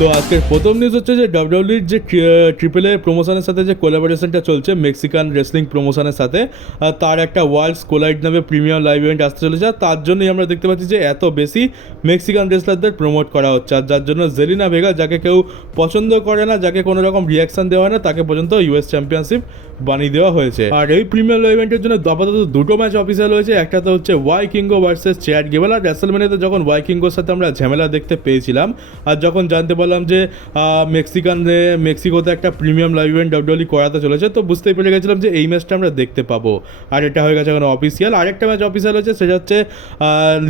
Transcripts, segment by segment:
তো আজকের প্রথম নিউজ হচ্ছে যে ডাব্লিউডির যে ট্রিপল এ প্রমোশনের সাথে যে কোলাবোরেশনটা চলছে মেক্সিকান রেসলিং প্রমোশনের সাথে তার একটা ওয়ার্ল্ডস কোলাইড নামে প্রিমিয়াম লাইভ ইভেন্ট আসতে চলেছে। তার জন্যই আমরা দেখতে পাচ্ছি যে এত বেশি মেক্সিকান রেসলারদের প্রমোট করা হচ্ছে। আর যার জন্য জেলিনা ভেগা যাকে কেউ পছন্দ করে না, যাকে কোনো রকম রিয়াকশন দেওয়া হয় না, তাকে পর্যন্ত ইউএস চ্যাম্পিয়নশিপ বানিয়ে দেওয়া হয়েছে। আর এই প্রিমিয়াম লাইভ ইভেন্টের জন্য আপাতত দুটো ম্যাচ অফিসিয়াল হয়েছে একটা তো হচ্ছে ওয়াই কিঙ্গো ভার্সেস চেয়ার গেবেল আর রেসলমেনিয়াতে যখন ওয়াই কিঙ্গোর সাথে আমরা ঝামেলা দেখতে পেয়েছিলাম, আর যখন জানতে পারলাম যে আহ, মেক্সিকান মেক্সিকোতে একটা প্রিমিয়াম লাইভ ইভেন্ট ডাব্লিউডব্লিউ করাতে চলেছে তো বুঝতেই পেরে গেছিলাম যে এই ম্যাচটা আমরা দেখতে পাবো। আর এটা হয়ে গেছে এখন অফিসিয়াল আরেকটা ম্যাচ অফিসিয়াল হচ্ছে সেটা হচ্ছে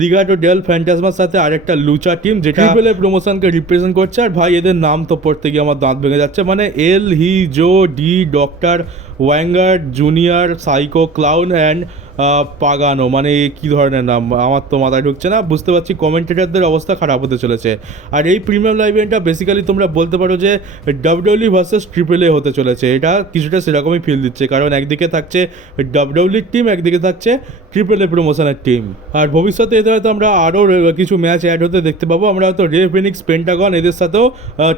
লিগাটো ডেল ফ্যান্টাসমার সাথে আরেকটা লুচা টিম যেটা ট্রিপল এ প্রমোশনকে রিপ্রেজেন্ট করছে। আর ভাই এদের নাম তো পড়তে গিয়ে আমার দাঁত ভেঙে যাচ্ছে। মানে El Hijo D doctor ওয়াঙ্গার junior Psycho Clown and Pagano মানে কি ধরনের নাম? আমার তো মাথায় ঢুকছে না। বুঝতে পারছি কমেন্টেটারদের অবস্থা খারাপ হতে চলেছে। আর এই প্রিমিয়াম লাইভ ইভেন্টটা বেসিক্যালি তোমরা বলতে পারো যে ডাব্লিউডব্লিউ ভার্সেস ট্রিপল এ হতে চলেছে। এটা কিছুটা সেরকমই ফিল দিচ্ছে। কারণ একদিকে থাকছে ডাব্লিউডব্লিউর টিম একদিকে থাকছে ট্রিপল এ প্রমোশনের টিম আর ভবিষ্যতে এতে হয়তো আমরা আরও কিছু ম্যাচ অ্যাড হতে দেখতে পাবো। আমরা হয়তো রে ফিনিক্স পেন্টাগন এদের সাথেও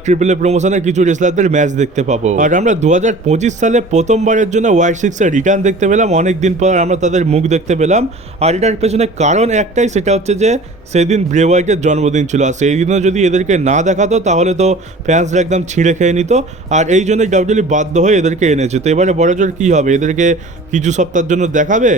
ট্রিপল এ প্রমোশনের কিছু রেসলারদের ম্যাচ দেখতে পাবো। আর আমরা দু হাজার পঁচিশ সালে প্রথমবারের জন্য ওয়াইড সিক্সের রিটার্ন দেখতে পেলাম। অনেক দিন পর আমরা তাদের মুখ দেখতে পেলাম। আর এটার পেছনে কারণ একটাই, সেটা হচ্ছে যে, সেদিন ব্রে হোয়াইটের জন্মদিন ছিল। আর সেই দিনও যদি এদেরকে না দেখাতো, তাহলে তো ফ্যান্সরা একদম ছিঁড়ে খেয়ে নিত। আর এই জন্যই ডাব্লিউডব্লিউ বাধ্য হয়ে এদেরকে এনেছে। তো এবারে বড় জোর কী হবে? এদেরকে কিছু সপ্তাহের জন্য দেখাবে?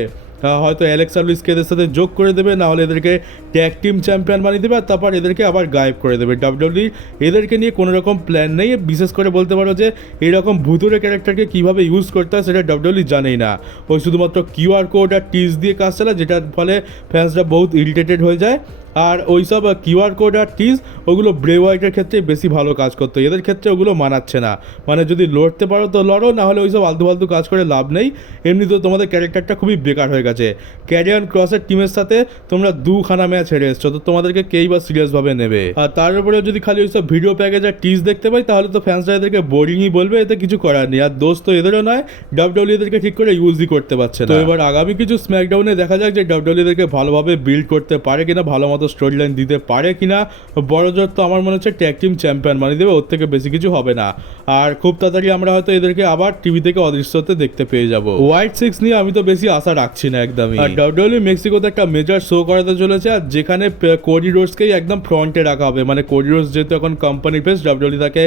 হয়তো অ্যালেক্সা লুইসকে এদের সাথে যোগ করে দেবে নাহলে এদেরকে ট্যাগ টিম চ্যাম্পিয়ন বানিয়ে দেবে, আর তারপর এদেরকে আবার গায়েব করে দেবে। ডাব্লিউডব্লিউ এদেরকে নিয়ে কোনো রকম প্ল্যান নেই, বিশেষ করে বলতে পারো যে এরকম ভুতুরে ক্যারেক্টারকে কীভাবে ইউজ করতে হয় সেটা ডাব্লিউডব্লিউ জানেই না। ওই শুধুমাত্র কিউআর কোড আর টিজ দিয়ে কাজ চালায়, যেটার ফলে ফ্যান্সরা বহুত ইরিটেটেড হয়ে যায়। আর ওই সব কিউআর কোড আর টিস ওগুলো ব্রে হোয়াইটের ক্ষেত্রে বেশি ভালো কাজ করতো। এদের ক্ষেত্রে ওগুলো মানাচ্ছে না। মানে যদি লড়তে পারো তো লড়ো, না হলে ওই সব আলতু ফালতু কাজ করে লাভ নেই। এমনিতেও তোমাদের ক্যারেক্টারটা খুবই বেকার হয়ে গেছে। ক্যারিয়ান ক্রসের টিমের সাথে তোমরা দুখানা ম্যাচ হেরে এসছো, তো তোমাদেরকে কেই বা সিরিয়াসভাবে নেবে? আর তার উপরে যদি খালি ওই সব ভিডিও প্যাকেজ আর টিস দেখতে পাই, তাহলে তো ফ্যান্সরা এদেরকে বোরিংই বলবে, এতে কিছু করার নেই। আর দোষ তো এদেরও নয় ডাব্লিউডব্লিউ এদেরকে ঠিক করে ইউজই করতে পারছে না। তো এবার আগামী কিছু স্ম্যাকডাউনে দেখা যাক যে ডাব্লিউডব্লিউ এদেরকে ভালোভাবে বিল্ড করতে পারে কিনা, ভালো মতো স্টোরি লাইন দিতে পারে কিনা বড় জোর তো আমার মনে হচ্ছে ট্যাগ টিম চ্যাম্পিয়ন বানিয়ে দেবে, ওর থেকে বেশি কিছু হবে না। আর খুব তাড়াতাড়ি আমরা হয়তো এদেরকে আবার টিভি থেকে অদৃশ্য হতে দেখতে পেয়ে যাব। হোয়াইট সিক্স নিয়ে আমি তো বেশি আশা রাখছি না একদমই। আর ডাব্লিউডব্লিউ মেক্সিকোতে একটা মেজর শো করাতে চলেছে, আর যেখানে কোডি রোডসকেই একদম ফ্রন্টে রাখা হবে। মানে কোডি রোডস যেহেতু এখন কোম্পানি ফেস ডাব্লিউডব্লিউ তাকে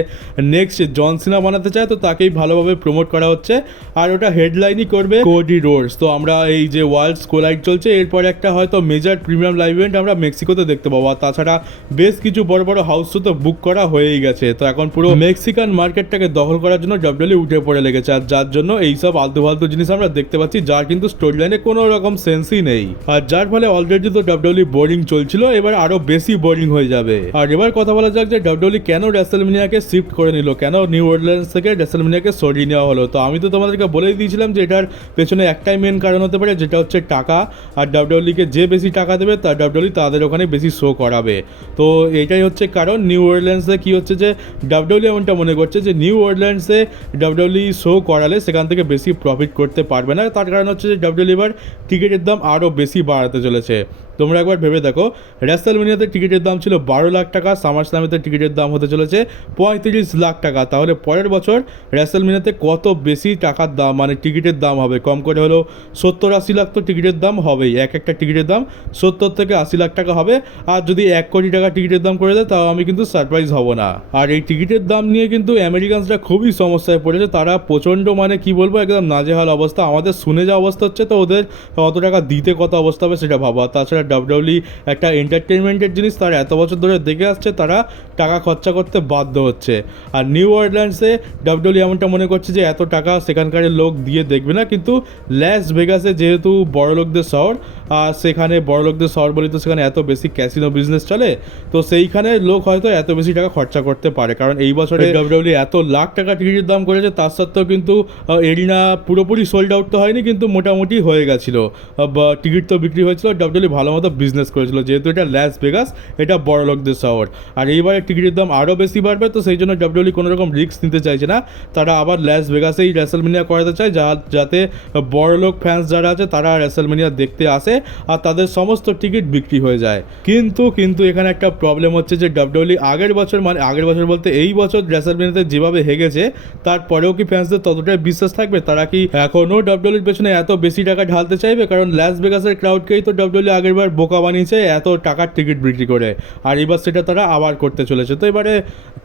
নেক্সট জন সিনা বানাতে চায়, তো তাকেই ভালোভাবে প্রমোট করা হচ্ছে। আর ওটা হেডলাইনই করবে কোডি রোডস তো আমরা এই যে ওয়ার্ল্ড স্কোলাইট চলছে, এরপরে একটা হয়তো মেজর প্রিমিয়াম লাইভ ইভেন্ট আমরা মেক্সিকোতে দেখতে পাবো। আর তাছাড়া বেশ কিছু বড় বড় হাউস তো বুক করা হয়েই গেছে। তো এখন পুরো মেক্সিকান মার্কেটটাকে দখল করার জন্য ডাব্লিউডব্লিউ উঠে পড়ে লেগেছে। আর যার জন্য এইসব আলতু ফালতু জিনিস আমরা দেখতে পাচ্ছি, যার কিন্তু স্টোরি লাইনে কোনো রকম সেন্সই নেই। আর যার ফলে অলরেডি তো ডাব্লিউডব্লিউ বোরিং চলছিল, এবার আরও বেশি বোরিং হয়ে যাবে। আর এবার কথা বলা যাক যে ডাব্লিউডব্লিউ কেন রেসেলমিনিয়াকে শিফট করে নিল, কেন নিউ অর্লিয়ান্স থেকে রেসেলমিনিয়াকে সরিয়ে নেওয়া হলো? তো আমি তো তোমাদেরকে বলেই দিয়েছিলাম যে এটার পেছনে একটাই মেন কারণ হতে পারে, যেটা হচ্ছে টাকা। আর ডাব্লিউডব্লিউকে যে বেশি টাকা দেবে তার ডাব্লিউডব্লিউ তাদের ওখানে বেশি শো করাবে। তো এটাই হচ্ছে কারণ নিউ ওয়ারল্যান্ডসে কি হচ্ছে যে ডাব্লিউডব্লিউ এমনটা মনে করছে যে নিউ ওয়ারল্যান্ডসে ডাব্লিউডব্লিউ শো করালে সেখান থেকে বেশি প্রফিট করতে পারবে না। তার কারণ হচ্ছে যে ডাব্লিউডব্লিউ এবার টিকিটের দাম আরও বেশি বাড়াতে চলেছে। তোমরা একবার ভেবে দেখো। রেসেলমিনিয়াতে টিকিটের দাম ছিল বারো লাখ টাকা সামার স্লামেতে টিকিটের দাম হতে চলেছে পঁয়ত্রিশ লাখ টাকা। তাহলে পরের বছর রেসেলমিনিয়াতে কত বেশি টাকার দাম মানে টিকিটের দাম হবে? কম করে হলেও সত্তর আশি লাখ তো টিকিটের দাম হবেই। এক একটা টিকিটের দাম সত্তর থেকে আশি লাখ টাকা হবে। আর যদি এক কোটি টাকা টিকিটের দাম করে দেয়, তাও আমি কিন্তু সারপ্রাইজ হব না। আর এই টিকিটের দাম নিয়ে কিন্তু আমেরিকানসরা খুবই সমস্যায় পড়েছে। তারা প্রচণ্ড মানে কি বলব, একদম নাজেহাল অবস্থা। আমাদের শুনে যা অবস্থা হচ্ছে, তো ওদের অত টাকা দিতে কত অবস্থা হবে সেটা ভাবা। তাছাড়া ডাব্লিউডব্লিউ একটা এন্টারটেনমেন্টের জিনিস তারা এত বছর ধরে দেখে আসছে, তারা টাকা খরচা করতে বাধ্য হচ্ছে। আর নিউ অর্ল্যান্ডসে ডাব্লিউডাব্লিউ এমনটা মনে করছে যে, এত টাকা সেখানকার লোক দিয়ে দেখবে না, কিন্তু ল্যাস ভেগাসে যেহেতু বড় লোকদের শহর সেখানে বড় লোকদের শহর বলি তো সেখানে এত বেশি ক্যাসিনো বিজনেস চলে তো সেইখানে লোক হয়তো এত বেশি টাকা খরচা করতে পারে। কারণ এই বছরে ডাব্লিউডব্লিউ এত লাখ টাকা টিকিটের দাম করেছে তার সত্ত্বেও কিন্তু এরিনা পুরোপুরি সোল্ড আউট তো হয়নি কিন্তু মোটামুটি হয়ে গেছিল। টিকিট তো বিক্রি হয়েছিল ডাব্লিউডব্লিউ ভালো মতো বিজনেস করেছিল যেহেতু এটা ল্যাস ভেগাস এটা বড় লোকদের শহর। আর এইবারে টিকিটের দাম আরও বেশি বাড়বে তো সেই জন্য ডাব্লিউডব্লিউ কোনো রকম রিস্ক নিতে চাইছে না। তারা আবার ল্যাস ভেগাসেই রেসেলমিনিয়া করাতে চায় যা যাতে বড় লোক ফ্যান্স যারা আছে তারা রেসেলমিনিয়া দেখতে আসে। আর তাদের সমস্ত টিকিট বিক্রি হয়ে যায়। কিন্তু কিন্তু এখানে একটা প্রবলেম হচ্ছে যে ডাব্লিউডব্লিউ আগের বছর মানে আগের বছর বলতে এই বছর রেসালমেনিয়াতে যেভাবে হেগেছে, তারপরেও কি ফ্যান্সদের ততটাই বিশ্বাস থাকবে? তারা কি এখনও ডাব্লিউডব্লিউর পেছনে এত বেশি টাকা ঢালতে চাইবে? কারণ লাস ভেগাসের ক্রাউডকেই তো ডাব্লিউডব্লিউ আগের বার বোকা বানিয়েছে এত টাকার টিকিট বিক্রি করে। আর এবার সেটা তারা আবার করতে চলেছে। তো এবারে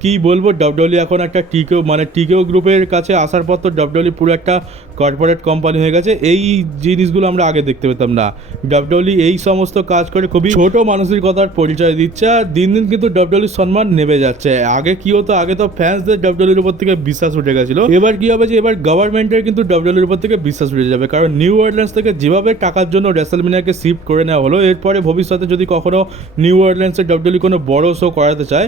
কি বলব ডাব্লিউডব্লিউ এখন একটা টিকেও মানে টিকেও গ্রুপের কাছে আসার পর তো ডাব্লিউডব্লিউ পুরো একটা কর্পোরেট কোম্পানি হয়ে গেছে। এই জিনিসগুলো আমরা আগে দেখতে পেতাম না। ডাব্লিউডব্লিউ এই সমস্ত কাজ করে খুবই ছোট মানসিকতার পরিচয় দিচ্ছে আর দিন দিন কিন্তু ডাব্লিউডব্লিউর সম্মান নেমে যাচ্ছে। আগে কি হতো? আগে তো ফ্যান্সদের ডাব্লিউডব্লিউর উপর থেকে বিশ্বাস উঠে গেছিল। এবার কি হবে যে এবার গভর্নমেন্টের কিন্তু ডাব্লিউডব্লিউর উপর থেকে বিশ্বাস উঠে যাবে। কারণ নিউ অর্ল্যান্ডস থেকে যেভাবে টাকার জন্য রেসেলমিনিয়াকে শিফট করে নেওয়া হলো, এরপরে ভবিষ্যতে যদি কখনো নিউ অর্ল্যান্ডসে ডাব্লিউডব্লিউ কোনো বড় শো করাতে চায়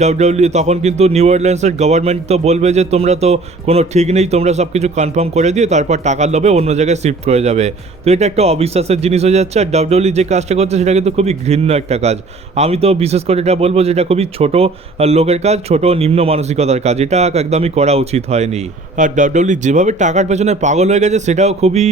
ডাব্লিউডব্লিউ তখন কিন্তু নিউ অর্ল্যান্ডসের গভর্নমেন্ট তো বলবে যে তোমরা তো কোনো ঠিক নেই, তোমরা সব কিছু কনফার্ম করে দিয়ে তারপর টাকার লোভে অন্য জায়গায় শিফট করে যাবে। তো এটা একটা অবিশ্বাসের জিনিস হয়ে যাচ্ছে আর ডাব্লিউডব্লিউ যে কাজটা করছে সেটা কিন্তু খুবই ঘৃণ্য একটা কাজ। আমি তো বিশেষ করে এটা বলব যে এটা খুবই ছোট লোকের কাজ, ছোট নিম্ন মানসিকতার কাজ। এটা একদমই করা উচিত হয়নি। আর ডাব্লিউডব্লিউ যেভাবে টাকার পেছনে পাগল হয়ে গেছে সেটাও খুবই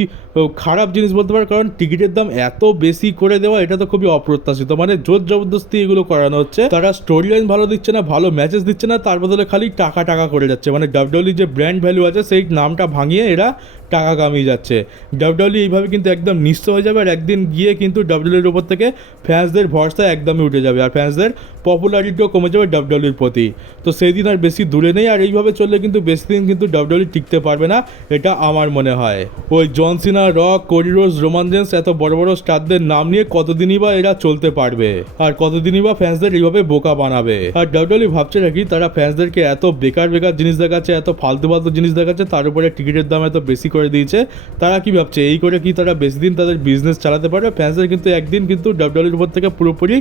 খারাপ জিনিস বলতে পারে, কারণ টিকিটের দাম এত বেশি করে দেওয়া, এটা তো খুবই অপ্রত্যাশিত। মানে জোর জবরদস্তি এগুলো করানো হচ্ছে। তারা স্টোরি লাইন ভালো দিচ্ছে না, ভালো ম্যাচেস দিচ্ছে না, তার বদলে খালি টাকা টাকা করে যাচ্ছে। মানে ডাব্লিউডব্লিউ যে ব্র্যান্ড ভ্যালু আছে, সেই নামটা ভাঙিয়ে এরা টাকা কামিয়ে যাচ্ছে। ডাব্লিউডাব্লিউ এইভাবে কিন্তু একদম নিঃস্ব হয়ে যাবে আর একদিন গিয়ে কিন্তু ডাব্লিউডাব্লিউর উপর থেকে ফ্যান্সদের ভরসা একদমই উঠে যাবে। আর ফ্যান্সদের পপুলারিটিও কমে যাবে ডাব্লিউডব্লিউর প্রতি। তো সেই দিন আর বেশি দূরে নেই, আর এইভাবে চললে কিন্তু বেশি দিন কিন্তু ডাব্লিউডব্লিউ টিকতে পারবে না, এটা আমার মনে হয়। ওই জনসিনা রক কোরিডোস রোমানজেন্স এত বড় বড় স্টারদের নাম নিয়ে কতদিনই বা এরা চলতে পারবে? আর কতদিনই বা ফ্যান্সদের এইভাবে বোকা বানাবে? আর ডাব্লিউডব্লিউ ভাবছে নাকি তারা ফ্যান্সদেরকে এত বেকার বেকার জিনিস দেখাচ্ছে, এত ফালতু ফালতু জিনিস দেখাচ্ছে, তার উপরে টিকিটের দাম এত বেশি করে দিয়েছে। তারা কি ভাবছে, এই করে কি তারা বেশি দিন তাদের বিজনেস চালাতে পারবে? ফ্যান্সদের কিন্তু একদিন কিন্তু ডাব্লিউডব্লিউর উপর থেকে পুরোপুরি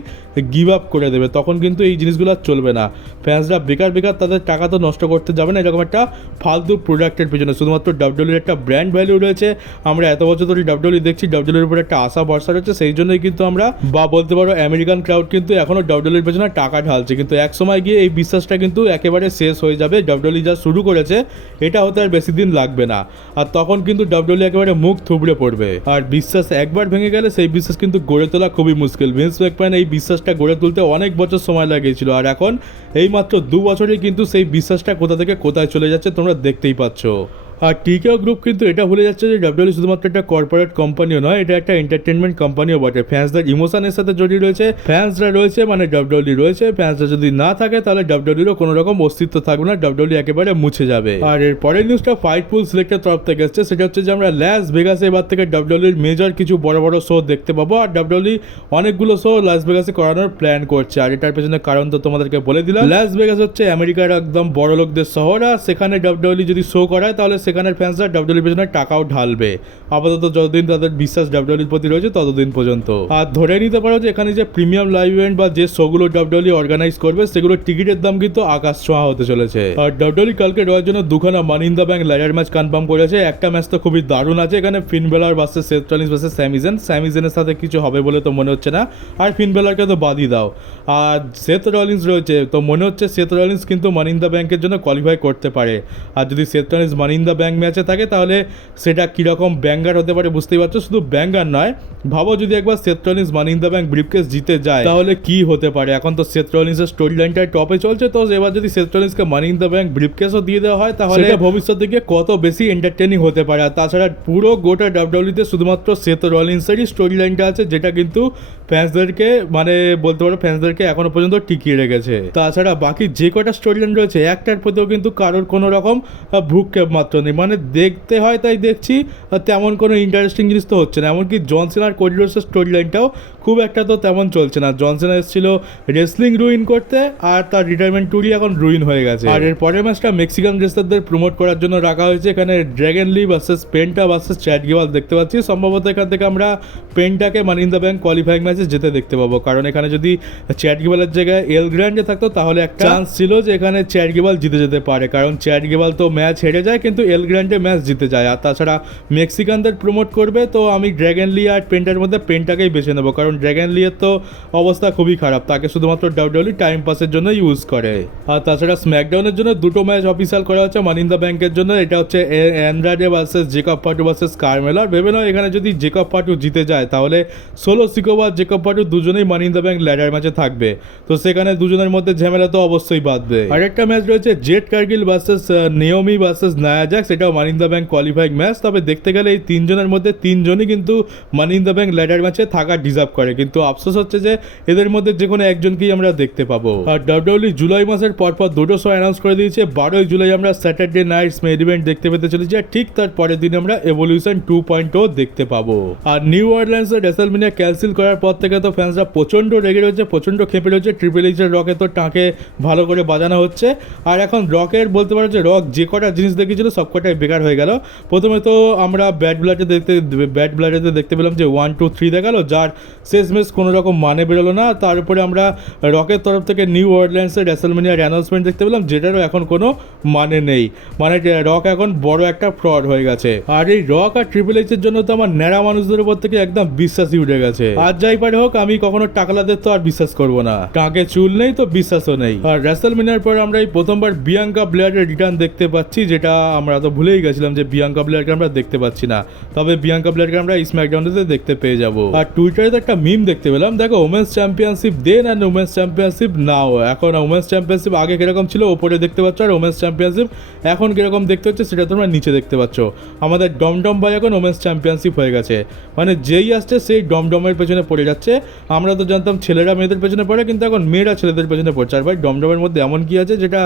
গিভ আপ করে দেবে। তখন কিন্তু এই জিনিসগুলো আর চলবে না। ফ্যান্সরা বেকার বেকার তাদের টাকা তো নষ্ট করতে যাবে না, এরকম একটা ফালতু প্রোডাক্টের পিছনে। শুধুমাত্র ডাব্লিউডব্লিউর একটা ব্র্যান্ড ভ্যালু রয়েছে। আমরা এত বছর ধরে ডাব্লিউডব্লিউ দেখছি ডাব্লিউডব্লিউর উপর একটা আশা, ভরসা রয়েছে। সেই জন্যই কিন্তু আমরা বা বলতে পারো আমেরিকান ক্রাউড কিন্তু এখনও ডাব্লিউডব্লিউর পেছনে টাকা ঢালছে। কিন্তু এক সময় গিয়ে এই বিশ্বাসটা কিন্তু একেবারে শেষ হয়ে যাবে। ডাব্লিউডব্লিউ যা শুরু করেছে, এটা হতে আর বেশি দিন লাগবে না। আর তখন কিন্তু ডাব্লিউডব্লিউ একেবারে মুখ থুবড়ে পড়বে। আর বিশ্বাস একবার ভেঙে গেলে সেই বিশ্বাস কিন্তু গড়ে তোলা খুবই মুশকিল। ভিন্স ম্যাকম্যান এই বিশ্বাসটা গড়ে তুলতে অনেক বছর সময় লাগিয়েছিল আর এখন এই মাত্র দু বছরেই কিন্তু সেই বিশ্বাসটা কোথা থেকে কোথায় চলে যাচ্ছে তোমরা দেখতেই পাচ্ছ। আর টিকেও গ্রুপ কিন্তু এটা ভুলে যাচ্ছে যে ডাব্লিউডব্লিউ শুধুমাত্র একটা কর্পোরেট কোম্পানিও নয়, এটা একটা এন্টারটেনমেন্ট কোম্পানিও বটে। ফ্যান্সদের ইমোশনের সাথে জড়িয়ে রয়েছে ফ্যান্সরা রয়েছে মানে ডাব্লিউডব্লিউ রয়েছে ফ্যান্সরা যদি না থাকে তাহলে ডাব্লিউডব্লিউরও কোনো রকম অস্তিত্ব থাকবে না ডাব্লিউডব্লিউ একেবারে মুছে যাবে। আর এর পরের নিউজটা ফাইট পুল সিলেক্টের তরফ থেকে এসছে, সেটা হচ্ছে যে আমরা ল্যাস ভেগাসে এবার থেকে ডাব্লিউডব্লিউর মেজর কিছু বড় বড় শো দেখতে পাবো, আর ডাব্লিউডব্লিউ অনেকগুলো শো লাস ভেগাসে করানোর প্ল্যান করছে। আর এটার পেছনে কারণ তো তোমাদেরকে বলে দিলাম লাস ভেগাস হচ্ছে আমেরিকার একদম বড় লোকদের শহর, আর সেখানে ডাব্লিউডব্লিউ যদি শো করায় তাহলে সেখানের ফ্যান্সরা ডাব্লিউডব্লিউর পেছনে টাকাও ঢালবে। আপাতত যতদিন তাদের বিশ্বাস ডাব্লিউডব্লিউর প্রতি রয়েছে, ততদিন পর্যন্ত। আর ধরে নিতে পারো যে, এখানে যে প্রিমিয়াম লাইভ ইভেন্ট বা যে শোগুলো ডাব্লিউডব্লিউ অর্গানাইজ করবে, সেগুলো টিকিটের দাম কিন্তু আকাশ ছোঁয়া হতে চলেছে। আর ডাব্লিউডব্লিউ কালকে রয়ের জন্য দুখানা money in the bank ladder match confirm করেছে। একটা ম্যাচ তো খুবই দারুণ আছে, এখানে ফিন বেলার versus Seth Rollins versus Sami Zayn স্যামিজেনের সাথে কিছু হবে বলে তো মনে হচ্ছে না। আর ফিন বেলারকে তো বাদই দাও। আর সেথ রলিন্স রয়েছে, তো মনে হচ্ছে সেথ রলিন্স কিন্তু মানিন্দা ব্যাংকের জন্য কোয়ালিফাই করতে পারে। আর যদি সেথ রলিন্স মানি ব্যাংক ম্যাচে থাকে, তাহলে সেটা কীরকম ব্যাঙ্গার হতে পারে বুঝতেই পারছ? শুধু ব্যাঙ্গার নয়, ভাবো যদি একবার Seth Rollins money in the bank briefcase জিতে যায়, তাহলে কি হতে পারে? এখন তো সেথ রলিন্সের স্টোরি লাইনটা টপে চলছে, তো এবার যদি সেথ রলিন্সকে মানি ইন দ্য ব্যাংক ব্রিফকেসও দিয়ে দেওয়া হয়, তাহলে ভবিষ্যতে গিয়ে কত বেশি এন্টারটেনিং হতে পারে? আর তাছাড়া পুরো গোটা ডাব্লিউতে শুধুমাত্র সেথ রলিন্সেরই স্টোরি লাইনটা আছে, যেটা কিন্তু ফ্যান্সদেরকে মানে বলতে পারো ফ্যান্সদেরকে এখনও পর্যন্ত টিকিয়ে রেখেছে। তাছাড়া বাকি যে কটা স্টোরি লাইন রয়েছে, একটার প্রতিও কিন্তু কারোর কোনো রকম ভ্রুক্ষেপ মাত্র নেই। মানে দেখতে হয় তাই দেখছি আর তেমন কোনো ইন্টারেস্টিং জিনিস তো হচ্ছে না। এমনকি জনসেন আর কোরিডোর্সের স্টোরি লাইনটাও খুব একটা তো তেমন চলছে না। জনসেন এসেছিল রেসলিং রুইন করতে আর তার রিটায়ারমেন্ট ট্যুরই এখন রুইন হয়ে গেছে। আর এর পরের ম্যাচটা মেক্সিকান রেসলারদের প্রমোট করার জন্য রাখা হয়েছে। এখানে Dragon Lee versus Penta versus Chad Gable দেখতে পাচ্ছি। সম্ভবত এখান থেকে আমরা পেন্টাকে money in the bank qualifying ম্যাচে যেতে দেখতে পাবো। কারণ এখানে যদি চ্যাট গেওয়ালের জায়গায় এল গ্র্যান্ডে থাকতো তাহলে একটা চান্স ছিল যে এখানে চ্যাট গেওয়াল জিতে যেতে পারে। কারণ চ্যাট গেওয়াল তো ম্যাচ হেরে যায় কিন্তু এল এল গ্র্যান্ডে ম্যাচ জিতে যায়। আর তাছাড়া মেক্সিকানদের প্রমোট করবে, তো আমি ড্র্যাগন লি আর পেন্টার মধ্যে পেন্টাকেই বেছে নেব। কারণ ড্র্যাগন লিয়ের তো অবস্থা খুবই খারাপ, তাকে শুধুমাত্র ডাব্লিউডাব্লিউ টাইম পাসের জন্য ইউজ করে। আর তাছাড়া স্ম্যাকডাউনের জন্য দুটো ম্যাচ অফিসিয়াল করা হচ্ছে মানিন্দা ব্যাংকের জন্য, এটা হচ্ছে Andrade versus Jacob Fatu versus কারমেলার ভেবে নাও, এখানে যদি জেকব পাটু জিতে যায়, তাহলে সোলো সিকোবা জেকব পাটু দুজনেই মানিন্দা ব্যাংক ল্যাডার ম্যাচে থাকবে। তো সেখানে দুজনের মধ্যে ঝামেলা তো অবশ্যই বাঁধবে। আরেকটা ম্যাচ রয়েছে Jade Cargill versus Naomi versus এটাও মানিন্দা ব্যাংক কোয়ালিফাইং ম্যাচ তবে দেখতে গেলে এই তিনজনের মধ্যে তিনজনই কিন্তু মানিন্দা ব্যাংক ল্যাডার ম্যাচে থাকা ডিজার্ভ করে। কিন্তু আফসোস হচ্ছে যে এদের মধ্যে যে কোনো একজনকেই আমরা দেখতে পাবো। আর ডাব্লিউডব্লিউ জুলাই মাসের পরপর দুটো শো অ্যানাউন্স করে দিয়েছে। বারোই জুলাই আমরা স্যাটারডে নাইট মেড ইভেন্ট দেখতে পেতে চলেছি আর ঠিক তার পরের দিন আমরা এভলিউশন টু পয়েন্ট দেখতে পাবো। আর নিউ অরল্যান্ডসের রেসেলমিনিয়া ক্যান্সেল করার পর থেকে তো ফ্যান্সরা প্রচণ্ড রেগে রয়েছে, প্রচণ্ড খেপে রয়েছে। ট্রিপল এইচের রকে তো টাঁকে ভালো করে বাজানো হচ্ছে। আর এখন রকের বলতে পারো যে রক যে কটা জিনিস দেখিয়েছিল সব কটাই বেকার হয়ে গেল। প্রথমে তো আমরা ব্যাট ব্লাডে দেখতে ব্যাট ব্লাডেতে দেখতে পেলাম যে ওয়ান টু থ্রি দেখাল, যার শেষ ম্যাচ কোনো রকম মানে বেরোলো না। তার উপরে আমরা রকের তরফ থেকে নিউ অরল্যান্ডসের রেসেলমিনিয়ার অ্যানাউন্সমেন্ট দেখতে পেলাম, যেটারও এখন কোনো মানে নেই। মানে রক এখন বড় একটা ফ্রড হয়ে গেছে। আর এই রক আর ট্রিপল এইচের জন্য তো আমার ন্যাড়া মানুষদের উপর থেকে একদম বিশ্বাসই উঠে গেছে। আর যাই পারে হোক, আমি কখনো টাকলাদের তো আর বিশ্বাস করব না। টাকে চুল নেই তো বিশ্বাসও নেই। আর রেসেল মিনার পর আমরা এই প্রথমবার বিয়াঙ্কা ব্লেয়ারের রিটার্ন দেখতে পাচ্ছি, যেটা আমরা তো ভুলেই গেছিলাম যে বিয়াঙ্কা ব্লেয়ারকে আমরা দেখতে পাচ্ছি না। তবে বিয়াঙ্কা ব্লেয়ারকে আমরা স্ম্যাকডাউনেতে দেখতে পেয়ে যাব। আর টুইটারে তো একটা মিম দেখতে পেলাম। দেখো women's championship then and women's championship now এখন ওমেন্স চ্যাম্পিয়নশিপ আগে কীরকম ছিল, ওপরে দেখতে পাচ্ছ, আর ওমেন্স চ্যাম্পিয়নশিপ এখন কীরকম দেখতে হচ্ছে, সেটা তোমরা নিচে দেখতে পাচ্ছ। আমাদের ডমডম ভাই এখন ওমেন্স চ্যাম্পিয়নশিপ হয়ে গেছে। মানে যেই আসছে, সেই ডমডমের পেছনে পড়ে যাচ্ছে। আমরা তো জানতাম ছেলেরা মেয়েদের পেছনে পড়ে, কিন্তু এখন মেয়েরা ছেলেদের পেছনে পড়ছে। আর ভাই, ডমডমের মধ্যে এমন কি আছে, যেটা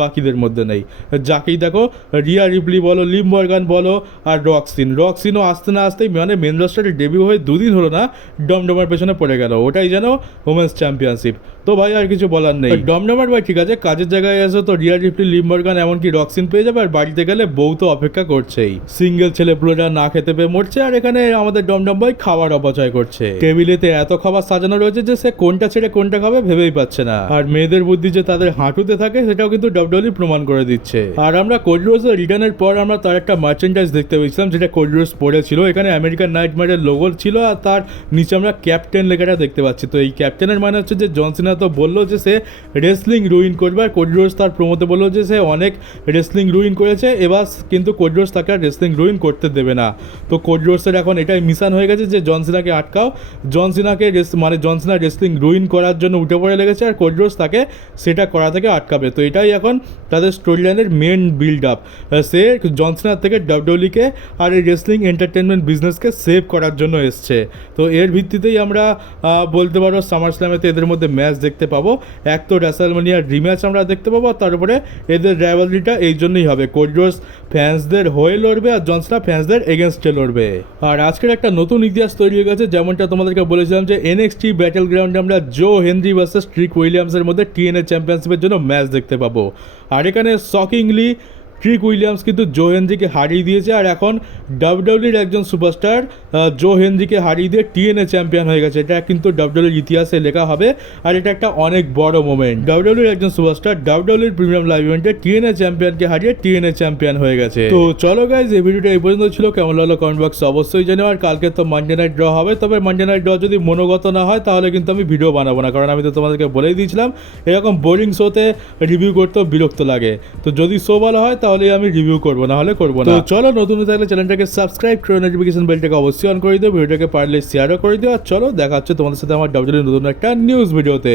বাকিদের মধ্যে নেই। যাকেই দেখো, রিয়া রিপলি বলো লিম বর্গান বলো আর রক্সিন। রক্সিনও আসতে না আসতেই মানে মেন রোস্টারে ডেবিউ হয়ে দুদিন হলো না ডমডমার পেছনে পড়ে গেল। ওটাই যেন ওমেন্স চ্যাম্পিয়নশিপ তো ভাই আর কিছু বলার নেই। ডমডমার ভাই, ঠিক আছে, কাজের জায়গায় এসে তো রিয়া রিপলি লিমবর্গান, এমনকি রক্সিন পেয়ে যাবে, আর বাড়িতে গেলে বউ তো অপেক্ষা করছেই। সিঙ্গেল ছেলে পুরোটা না খেতে পেয়ে মরছে, আর এখানে আমাদের ডমডম ভাই খাবার অপচয় করছে। টেবিলেতে এত খাবার সাজানো রয়েছে যে সে কোনটা ছেড়ে কোনটা খাবে ভেবেই পাচ্ছে না। আর মেয়েদের বুদ্ধি যে তাদের হাঁটুতে থাকে, সেটাও কিন্তু ডব্লিউডব্লিউ প্রমাণ করে দিচ্ছে। আর আমরা কোডরোজের রিটার্নের পর আমরা তার একটা মার্চেন্ডাইজ দেখতে পেয়েছিলাম, যেটা কোডরোজ পড়েছিল এখানে আমেরিকান নাইটমারের লোগো ছিল, আর তার নিচে আমরা ক্যাপ্টেন লেখাটা দেখতে পাচ্ছি। তো এই ক্যাপ্টেনের মানে হচ্ছে যে জনসিনা তো বলল যে সে রেসলিং রুইন করবে। আর কোডরোজ তার প্রমোতে বলল যে সে অনেক রেসলিং রুইন করেছে। এবার কিন্তু কোডরোজ তাকে আর রেসলিং রুইন করতে দেবে না। তো কোডরোজের এখন এটাই মিশন হয়ে গেছে যে জনসিনাকে আটকাও। জনসিনাকে রেস মানে জনসিনা রেসলিং রুইন করার জন্য উঠে পড়ে লেগেছে আর কোডরোজ তাকে সেটা করা থেকে আটকাবে। তো এটাই এখন তাদের স্টোরি লাইনের মেন বিল্ড আপ সে জনসিনার থেকে ডাব্লিউলিকে আর এই রেসলিং এন্টারটেনমেন্ট বিজনেসকে সেভ করার জন্য এসছে। তো এর ভিত্তিতেই আমরা বলতে পারো সামার স্ল্যামেতে এদের মধ্যে ম্যাচ দেখতে পাবো। এক তো রেসালমানিয়ার রিম্যাচ আমরা দেখতে পাবো তারপরে এদের রাইভালরিটা এই জন্যই হবে। কোডরোস ফ্যান্সদের হয়ে লড়বে আর জনসনা ফ্যান্সদের এগেনস্টে লড়বে। আর আজকের একটা নতুন ইতিহাস তৈরি হয়ে গেছে, যেমনটা তোমাদেরকে বলেছিলাম যে এনএক্সটি ব্যাটেল গ্রাউন্ডে আমরা জো হেনরি ভার্সেস ট্রিক উইলিয়ামসের মধ্যে টিএনএ চ্যাম্পিয়নশিপের জন্য ম্যাচ দেখতে পাবো। আর এখানে শকিংলি ট্রিক উইলিয়ামস কিন্তু জো হেনরিকে হারিয়ে দিয়েছে, আর এখন ডাব্লিউডব্লিউর একজন সুপারস্টার জো হেনরিকে হারিয়ে দিয়ে টিএনএ চ্যাম্পিয়ন হয়ে গেছে। এটা কিন্তু ডাব্লিউডব্লিউর ইতিহাসে লেখা হবে, আর এটা একটা অনেক বড় মোমেন্ট ডাব্লিউডব্লিউর একজন সুপারস্টার ডাব্লিউডব্লিউর প্রিমিয়াম লাইভ ইভেন্টে টিএনএ চ্যাম্পিয়নকে হারিয়ে টিএনএ চ্যাম্পিয়ন হয়ে গেছে। তো চলো গাইজ এই ভিডিওটা এই পর্যন্ত ছিল। কেমন লাগল কমেন্ট বক্সে অবশ্যই জানিও, আর কালকে তো মানডে নাইট ড্র হবে। তবে মানডে নাইট ড্র যদি মনোগত না হয়, তাহলে কিন্তু আমি ভিডিও বানাবো না, কারণ আমি তো তোমাদেরকে বলেই দিয়েছিলাম, এরকম বোরিং শোতে রিভিউ করতেও বিরক্ত লাগে। তো যদি শো ভালো হয়, তাহলে আমি রিভিউ করব না হলে করব না চলো নতুন থাকলে চ্যানেলটাকে সাবস্ক্রাইব করে নোটিফিকেশন বেলটাকে অবশ্যই অন করে দিও ভিডিওটাকে পারলে শেয়ারও করে দিও আর চলো দেখা হচ্ছে তোমাদের সাথে আমার ডাব্লিউ নতুন একটা নিউজ ভিডিওতে